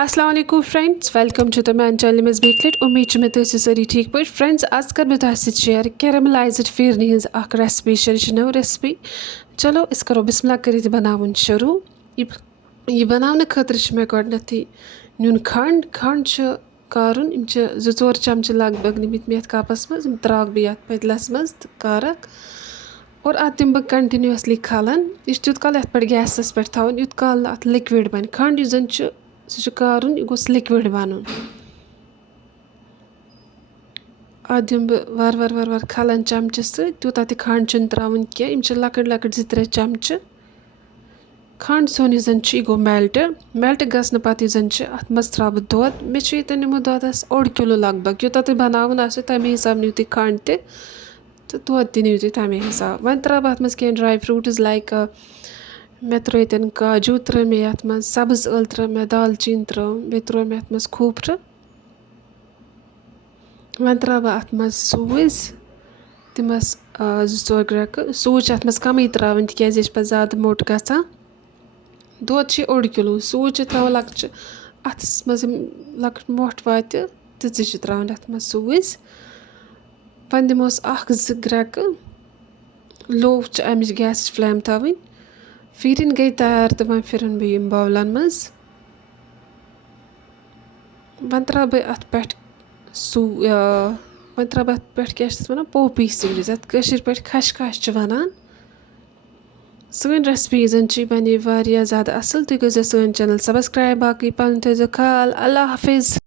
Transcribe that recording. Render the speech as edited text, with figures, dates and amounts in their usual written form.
السلام علیکم friends, welcome to the main channel مز بیکلٹ. امید چھِ مےٚ تُہۍ ٲسِو سٲری ٹھیٖک پٲٹھۍ. فرینڈس آز کَرٕ بہٕ تۄہہِ سۭتۍ شِیر کیرملایزٕڈ پھیٖرنہِ ہِنٛز اَکھ ریسپی. یہِ چھِ نٔو ریسپی. چلو أسۍ کَرو بِسمِ اللہ کٔرِتھ بَناوُن شروٗع. یہِ بَناونہٕ خٲطرٕ چھِ مےٚ گۄڈنٮ۪تھٕے نیُن کھنٛڈ. کھنٛڈ چھُ کارُن، یِم چھِ 2-4 چَمچہٕ لگ بگ نِمٕتۍ مےٚ یَتھ کَپَس منٛز. یِم ترٛاوَکھ بہٕ یَتھ پٔتلَس منٛز تہٕ کارَکھ اور اَتھ دِمہٕ بہٕ کَنٹِنیوٗسلی کھَلَن. یہِ چھُ تیُت کال یَتھ پٮ۪ٹھ گیسَس پٮ۪ٹھ تھاوُن یُت کال نہٕ اَتھ لِکوِڈ بَنہِ. کھنٛڈ یُس زَن چھُ سُہ چھُ کارُن، یہِ گوٚژھ لِکوِڈ بَنُن. اَتھ دِمہٕ بہٕ وارٕ کھَلَن چَمچہٕ سۭتۍ. تیوٗتاہ تہِ کھنٛڈ چھُنہٕ ترٛاوُن کینٛہہ. یِم چھِ لۄکٕٹۍ 2-3 چَمچہٕ. کھنٛڈ سوٚن یُس زَن چھُ یہِ گوٚو میلٹ گژھنہٕ پَتہٕ یُس زَن چھُ اَتھ منٛز ترٛاوٕ بہٕ دۄد. مےٚ چھُ ییٚتٮ۪ن نیُمُت دۄدَس 1 کِلوٗ لگ بگ. یوٗتاہ تۄہہِ بَناوُن آسیو تَمے حِساب نِیِو تُہۍ کھنٛڈ تہِ تہٕ دۄد تہِ نِیِو تُہۍ تَمے حِساب. وۄنۍ ترٛاوٕ بہٕ اَتھ منٛز کینٛہہ ڈرٛاے فرٛوٗٹٕز لایک مےٚ ترٛٲو ییٚتٮ۪ن کاجوٗ ترٛٲے مےٚ یَتھ منٛز، سبٕز ٲلہٕ ترٛٲو مےٚ، دالچیٖن ترٛٲو، بیٚیہِ ترٛوو مےٚ اَتھ منٛز کھوٗپرٕ. وۄنۍ ترٛاوٕ بہٕ اَتھ منٛز سوٗزۍ، تِم ٲس 2-4 گرٛٮ۪کہٕ. سوٗجۍ چھِ اَتھ منٛز کَمٕے ترٛاوٕنۍ تِکیٛازِ یہِ چھِ پَتہٕ زیادٕ موٚٹ گژھان. دۄد چھِ 1 کِلوٗ. سوٗجۍ چھِ ترٛاوان لۄکچہِ اَتھَس منٛز یِم لۄکٕٹ مۄٹھ واتہِ تِژٕ چھِ ترٛاوٕنۍ اَتھ منٛز سوٗزۍ. وۄنۍ دِمہوس 1-2 گرٛٮ۪کہٕ. لو چھِ اَمِچ گیسٕچ فٕلیم تھاوٕنۍ. پھِرِنۍ گٔے تیار تہٕ وۄنۍ پھِرَن بہٕ یِم باولَن منٛز. وۄنۍ ترٛاوٕ بہٕ اَتھ پٮ۪ٹھ وۄنۍ ترٛاوٕ بہٕ اَتھ پٮ۪ٹھ کیٛاہ چھِ اَتھ وَنان پوپی سیٖڈٕز، یَتھ کٲشِرۍ پٲٹھۍ خَشخاش چھِ وَنان. سٲنۍ ریسپی یُس زَن چھِ یہِ بَنے واریاہ زیادٕ اَصٕل. تُہۍ کٔرۍزیو سٲنۍ چَنَل سَبسکرایب. باقٕے پَنُن تھٲیزیو خیال. اللہ حافِظ.